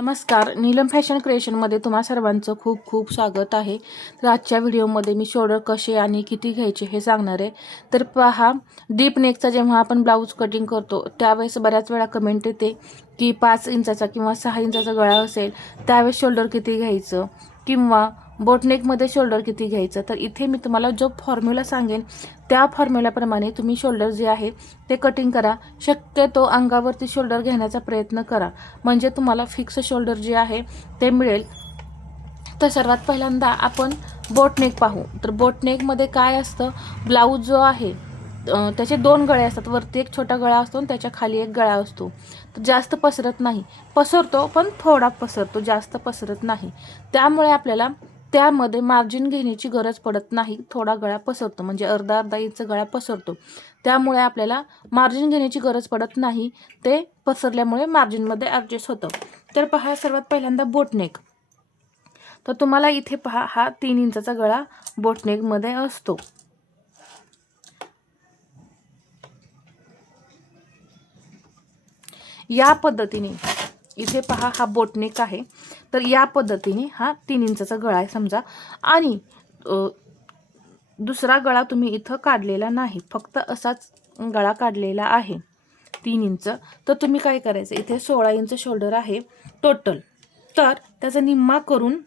नमस्कार नीलम फॅशन क्रिएशनमध्ये तुम्हा सर्वांचं खूप खूप स्वागत आहे. तर आजच्या व्हिडिओमध्ये मी शोल्डर कसे आणि किती घ्यायचे हे सांगणार आहे. तर पहा डीप नेकचा जेव्हा आपण ब्लाऊज कटिंग करतो त्यावेळेस बऱ्याच वेळा कमेंट येते की पाच इंचाचा किंवा सहा इंचाचा गळा असेल त्यावेळेस शोल्डर किती घ्यायचं? किंवा बोटनेकमध्ये शोल्डर किती घ्यायचं? तर इथे मी तुम्हाला जो फॉर्म्युला सांगेन त्या फॉर्म्युल्याप्रमाणे तुम्ही शोल्डर जे आहे ते कटिंग करा. शक्यतो अंगावरती शोल्डर घेण्याचा प्रयत्न करा. म्हणजे तुम्हाला फिक्स शोल्डर जे आहे ते मिळेल. तर सर्वात पहिल्यांदा आपण बोटनेक पाहू. तर बोटनेकमध्ये काय असतं? ब्लाऊज जो आहे त्याचे दोन गळे असतात. वरती एक छोटा गळा असतो आणि त्याच्याखाली एक गळा असतो. तर जास्त पसरत नाही. पसरतो पण थोडा पसरतो. जास्त पसरत नाही. त्यामुळे आपल्याला त्यामध्ये मार्जिन घेण्याची गरज पडत नाही. थोडा गळा पसरतो. म्हणजे अर्धा अर्धा इंच गळा पसरतो. त्यामुळे आपल्याला मार्जिन घेण्याची गरज पडत नाही. ते पसरल्यामुळे मार्जिनमध्ये ॲडजस्ट होतं. तर पहा सर्वात पहिल्यांदा बोटनेक तर तुम्हाला इथे पहा हा तीन इंचाचा गळा बोटनेकमध्ये असतो. या पद्धतीने इथे पहा हा बोटनेक आहे. तर या पद्धतीने हा तीन इंचाचा गळा आहे समजा. आणि दुसरा गळा तुम्ही इथं काढलेला नाही. फक्त असाच गळा काढलेला आहे. तीन इंच. तर तुम्ही काय करायचं? इथे सोळा इंच शोल्डर आहे टोटल. तर त्याचा निम्मा करून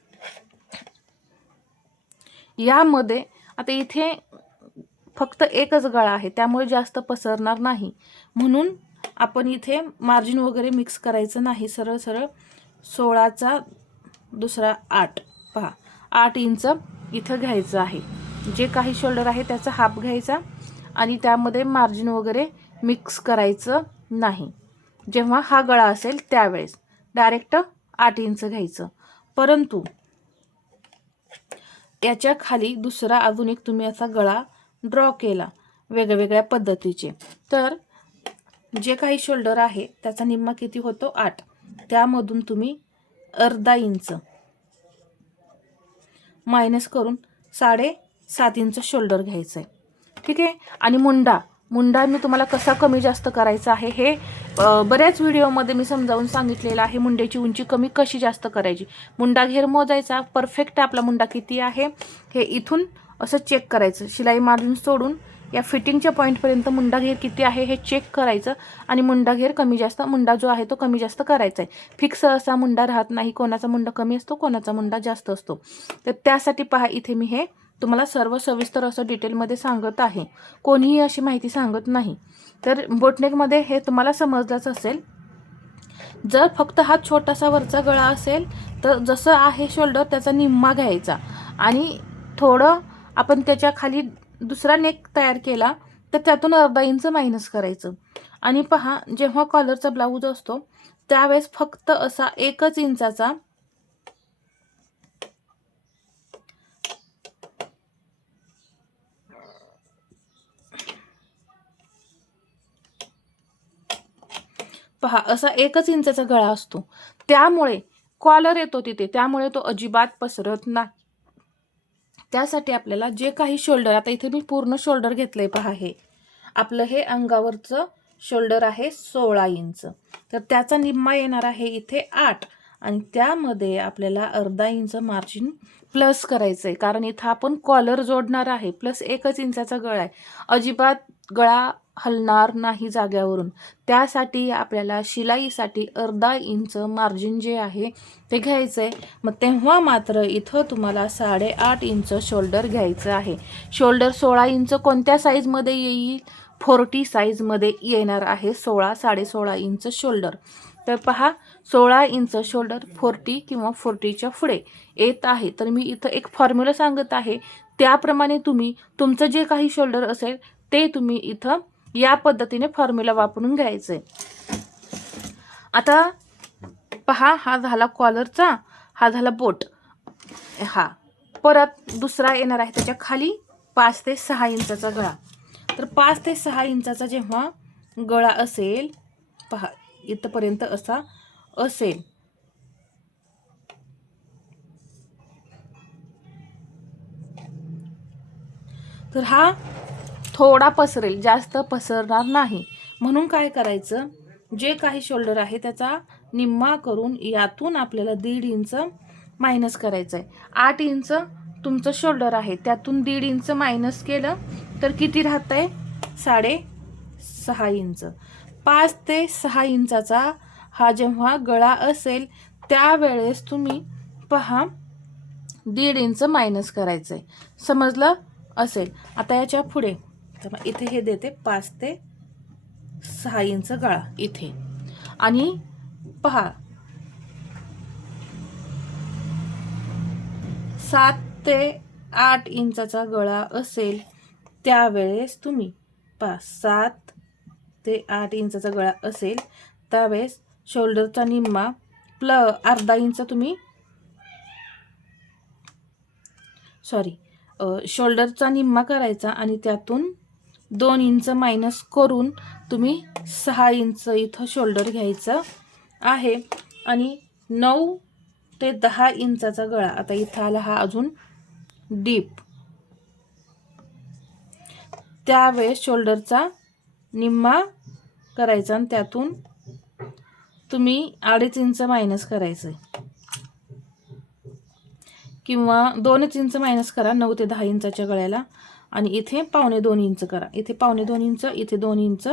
यामध्ये आता इथे फक्त एकच गळा आहे. त्यामुळे जास्त पसरणार नाही. म्हणून आपण इथे मार्जिन वगैरे मिक्स करायचं नाही. सरळ सरळ सोळाचा दुसरा आठ. पहा. आठ इंच इथं घ्यायचं आहे. जे काही शोल्डर आहे त्याचा हाफ घ्यायचा आणि त्यामध्ये मार्जिन वगैरे मिक्स करायचं नाही. जेव्हा हा गळा असेल त्यावेळेस डायरेक्ट आठ इंच घ्यायचं. परंतु याच्या खाली दुसरा अजून एक तुम्ही असा गळा ड्रॉ केला वेगवेगळ्या पद्धतीचे. तर जे काही शोल्डर आहे त्याचा निम्मा किती होतो? आठ. त्यामधून तुम्ही अर्धा इंच मायनस करून साडे सात इंच शोल्डर घ्यायचं आहे ठीक आहे? आणि मुंडा. मुंडा मी तुम्हाला कसा कमी जास्त करायचा आहे हे बऱ्याच व्हिडिओमध्ये मी समजावून सांगितलेलं आहे. मुंड्याची उंची कमी कशी जास्त करायची? मुंडा घेर मोजायचा. परफेक्ट आपला मुंडा किती आहे? हे इथून असं चेक करायचं. शिलाई मारून सोडून या फिटिंगच्या पॉईंटपर्यंत मुंडा घेर किती आहे हे चेक करायचं आणि मुंडा घेर कमी जास्त मुंडा जो आहे तो कमी जास्त करायचा आहे. फिक्स असा मुंडा राहत नाही कोणाचा मुंडा कमी असतो कोणाचा मुंडा जास्त असतो. तर त्यासाठी पहा इथे मी हे तुम्हाला सर्व सविस्तर असं डिटेलमध्ये सांगत आहे. कोणीही अशी माहिती सांगत नाही. तर बोटनेकमध्ये हे तुम्हाला समजलंच असेल. जर फक्त हा छोटासा वरचा गळा असेल तर जसं आहे शोल्डर त्याचा निम्मा घ्यायचा. आणि थोडं आपण त्याच्याखाली दुसरा नेक तयार केला तर त्यातून अर्धा इंच मायनस करायचं. आणि पहा जेव्हा कॉलरचा ब्लाऊज असतो त्यावेळेस फक्त असा एकच इंचाचा पहा असा एकच इंचाचा गळा असतो. त्यामुळे कॉलर येतो तिथे त्यामुळे तो अजिबात पसरत नाही. त्यासाठी आपल्याला जे काही शोल्डर आता इथे मी पूर्ण शोल्डर घेतलंय पहा हे. आपलं हे अंगावरचं शोल्डर आहे सोळा इंच. तर त्याचा निम्मा येणार आहे इथे आठ. आणि त्यामध्ये आपल्याला अर्धा इंच मार्जिन प्लस करायचं आहे कारण इथं आपण कॉलर जोडणार आहे. प्लस एकच इंचाचा गळा आहे. अजिबात गळा हलणार नाही जाग्यावरून. त्यासाठी आपल्याला शिलाईसाठी अर्धा इंच मार्जिन जे आहे ते घ्यायचं आहे मग तेव्हा मात्र इथं तुम्हाला साडेआठ इंच शोल्डर घ्यायचं आहे. शोल्डर सोळा इंच कोणत्या साईजमध्ये येईल? फोर्टी साईजमध्ये येणार आहे सोळा साडेसोळा इंच शोल्डर तर पहा सोळा इंच शोल्डर फोर्टी किंवा फोर्टीच्या पुढे येत आहे. तर मी इथं एक फॉर्म्युला सांगत आहे. त्याप्रमाणे तुम्ही तुमचं जे काही शोल्डर असेल ते तुम्ही इथं या पद्धतीने फॉर्म्युला वापरून घ्यायचं. आहे आता पहा हा झाला कॉलरचा हा झाला बोट. हा परत दुसरा येणार आहे त्याच्याखाली पाच ते सहा इंचाचा गळा. तर पाच ते सहा इंचाचा जेव्हा गळा असेल पहा इथपर्यंत असा असेल. तर हा थोडा पसरेल जास्त पसरणार नाही. म्हणून काय करायचं? जे काही शोल्डर आहे त्याचा निम्मा करून यातून आपल्याला दीड इंच मायनस करायचं आहे आठ इंच तुमचं शोल्डर आहे त्यातून दीड इंच मायनस केलं तर किती राहत आहे साडे सहा इंच पाच ते सहा इंचाचा हा जेव्हा गळा असेल त्यावेळेस तुम्ही पहा दीड इंच मायनस करायचं आहे समजलं असेल? आता याच्यापुढे. तर मग इथे हे देते पाच ते सहा इंच गळा. इथे. आणि पहा. सात ते आठ इंचाचा गळा असेल त्यावेळेस तुम्ही पहा सात ते आठ इंचाचा गळा असेल त्यावेळेस शोल्डरचा निम्मा प्ल अर्धा इंच तुम्ही सॉरी शोल्डरचा निम्मा करायचा आणि त्यातून दोन इंच मायनस करून तुम्ही सहा इंच इथं शोल्डर घ्यायचं आहे. आणि नऊ ते दहा इंचाचा गळा. आता इथं आला हा अजून डीप. त्यावेळेस शोल्डरचा निम्मा करायचा आणि त्यातून तुम्ही अडीच इंच मायनस करायचं किंवा दोनच इंच मायनस करा नऊ ते दहा इंचाच्या गळ्याला. आणि इथे पावणे दोन इंच करा. इथे पावणे दोन इंच इथे दोन इंच.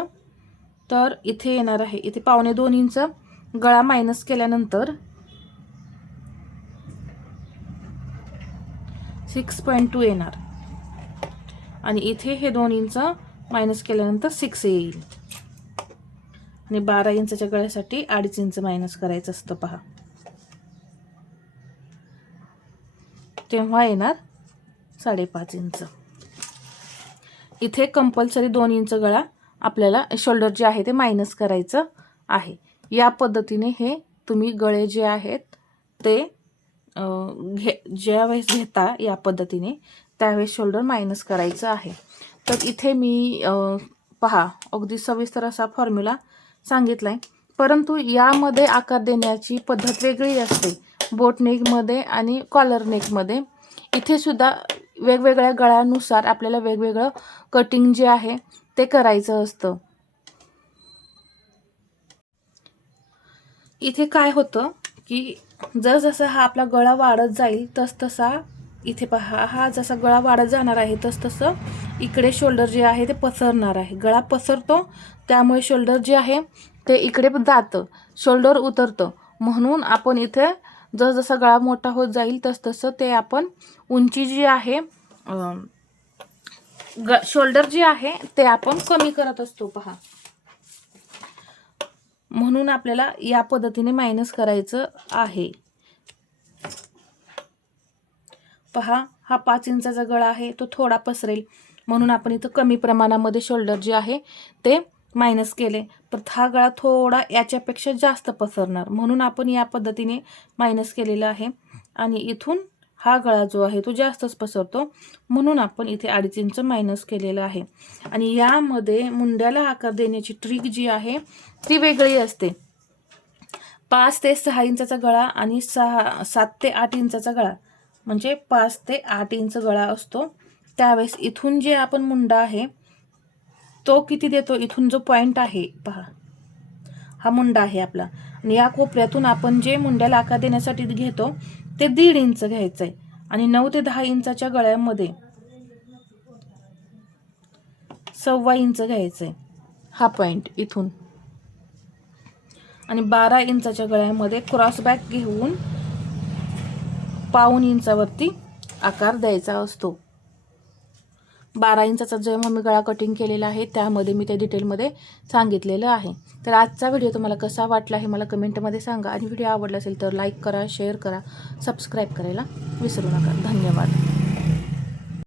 तर इथे येणार आहे. इथे पावणे दोन इंच गळा मायनस केल्यानंतर सिक्स पॉईंट टू येणार. आणि इथे हे दोन इंच मायनस केल्यानंतर सिक्स येईल. आणि बारा इंचच्या गळ्यासाठी अडीच इंच मायनस करायचं असतं पहा. तेव्हा येणार साडेपाच इंच. इथे कंपल्सरी दोन इंच गळा आपल्याला शोल्डर जे आहे ते मायनस करायचं आहे. या पद्धतीने हे तुम्ही गळे जे आहेत ते घे घे ज्यावेळेस घेता या पद्धतीने त्यावेळेस शोल्डर मायनस करायचं आहे. तर इथे मी पहा अगदी सविस्तर असा फॉर्म्युला सांगितला आहे परंतु यामध्ये आकार देण्याची पद्धत वेगळी असते. बोट नेकमध्ये आणि कॉलर नेकमध्ये. इथे सुद्धा वेगवेगळ्या गळ्यानुसार आपल्याला वेगवेगळं कटिंग जे आहे ते करायचं असतं. इथे काय होतं की जसजसा हा आपला गळा वाढत जाईल तस तसा इथे पहा हा जसा गळा वाढत जाणार आहे तस तसं इकडे शोल्डर जे आहे ते पसरणार आहे. गळा पसरतो त्यामुळे शोल्डर जे आहे ते इकडे जातं शोल्डर उतरतं. म्हणून आपण इथे जसजसा गळा मोठा होत जाईल तसतसं ते आपण उंची जी आहे ग शोल्डर जे आहे ते आपण कमी करत असतो. पहा. म्हणून आपल्याला या पद्धतीने मायनस करायचं आहे. पहा हा पाच इंचाचा गळा आहे तो थोडा पसरेल. म्हणून आपण इथं कमी प्रमाणामध्ये शोल्डर जे आहे ते मायनस केले तर हा गळा थोडा याच्यापेक्षा जास्त पसरणार. म्हणून आपण या पद्धतीने मायनस केलेला आहे. आणि इथून हा गळा जो आहे तो जास्तच पसरतो. म्हणून आपण इथे अडीच इंच मायनस केलेलं आहे. आणि यामध्ये मुंड्याला आकार देण्याची ट्रिक जी आहे ती वेगळी असते. पाच ते सहा इंचाचा गळा आणि सहा सात ते आठ इंचाचा गळा. म्हणजे पाच ते आठ इंच गळा असतो. त्यावेळेस इथून जे आपण मुंडा आहे तो किती देतो? इथून जो पॉईंट आहे पहा. हा मुंडा आहे आपला. आणि या कोपऱ्यातून आपण जे मुंड्याला आकार देण्यासाठी घेतो ते दीड इंच घ्यायचं आहे आणि नऊ ते दहा इंचाच्या गळ्यामध्ये सव्वा इंच घ्यायचं आहे हा पॉईंट इथून. आणि बारा इंचाच्या गळ्यामध्ये क्रॉस बॅक घेऊन पाऊन इंचावरती आकार द्यायचा असतो. बारा इंचाचा जेव्हा मी गळा कटिंग केलेला आहे त्यामध्ये मी त्या डिटेलमध्ये सांगितलेलं आहे. तर आजचा व्हिडिओ तुम्हाला कसा वाटला हे मला कमेंटमध्ये सांगा. आणि व्हिडिओ आवडला असेल तर लाईक करा शेअर करा सबस्क्राईब करायला विसरू नका. धन्यवाद.